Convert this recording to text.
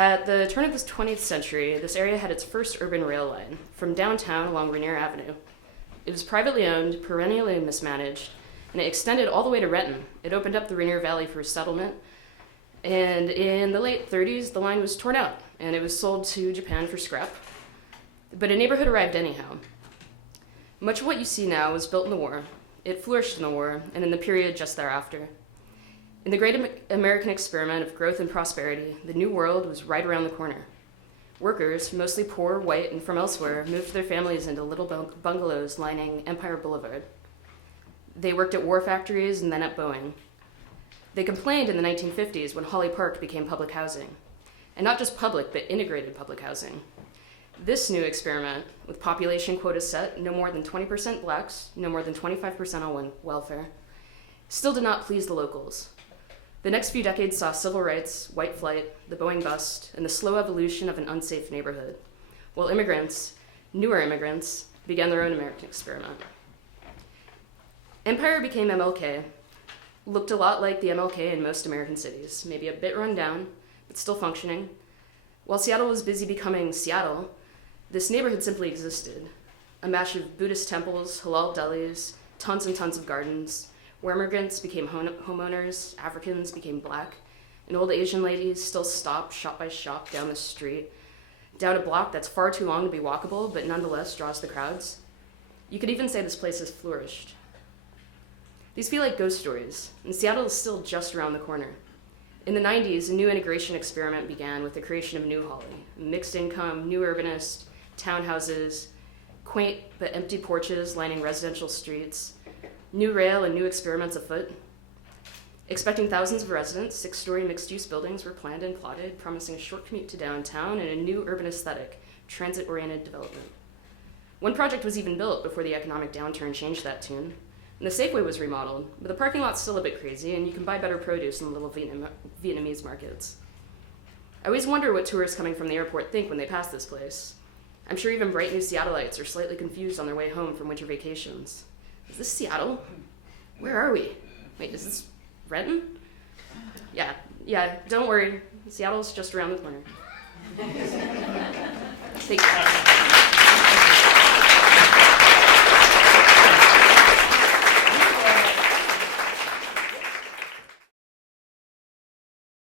At the turn of the 20th century, this area had its first urban rail line from downtown along Rainier Avenue. It was privately owned, perennially mismanaged, and it extended all the way to Renton. It opened up the Rainier Valley for settlement, and in the late 30s, the line was torn out, and it was sold to Japan for scrap. But a neighborhood arrived anyhow. Much of what you see now was built in the war. It flourished in the war, and in the period just thereafter. In the great American experiment of growth and prosperity, the New World was right around the corner. Workers, mostly poor, white, and from elsewhere, moved their families into little bungalows lining Empire Boulevard. They worked at war factories and then at Boeing. They complained in the 1950s when Holly Park became public housing. And not just public, but integrated public housing. This new experiment, with population quotas set, no more than 20% blacks, no more than 25% on welfare, still did not please the locals. The next few decades saw civil rights, white flight, the Boeing bust, and the slow evolution of an unsafe neighborhood, while immigrants, newer immigrants, began their own American experiment. Empire became MLK, looked a lot like the MLK in most American cities, maybe a bit run down, but still functioning. While Seattle was busy becoming Seattle, this neighborhood simply existed, a mash of Buddhist temples, halal delis, tons and tons of gardens, where immigrants became homeowners, Africans became black, and old Asian ladies still stopped shop by shop down the street, down a block that's far too long to be walkable, but nonetheless draws the crowds. You could even say this place has flourished. These feel like ghost stories, and Seattle is still just around the corner. In the 90s, a new integration experiment began with the creation of New Holly, mixed income, new urbanist, townhouses, quaint but empty porches lining residential streets, new rail and new experiments afoot. Expecting thousands of residents, 6-story mixed-use buildings were planned and plotted, promising a short commute to downtown and a new urban aesthetic, transit-oriented development. One project was even built before the economic downturn changed that tune, and the Safeway was remodeled, but the parking lot's still a bit crazy, and you can buy better produce in the little Vietnamese markets. I always wonder what tourists coming from the airport think when they pass this place. I'm sure even bright new Seattleites are slightly confused on their way home from winter vacations. Is this Seattle? Where are we? Wait, is this Renton? Yeah, don't worry. Seattle's just around the corner. Thank you.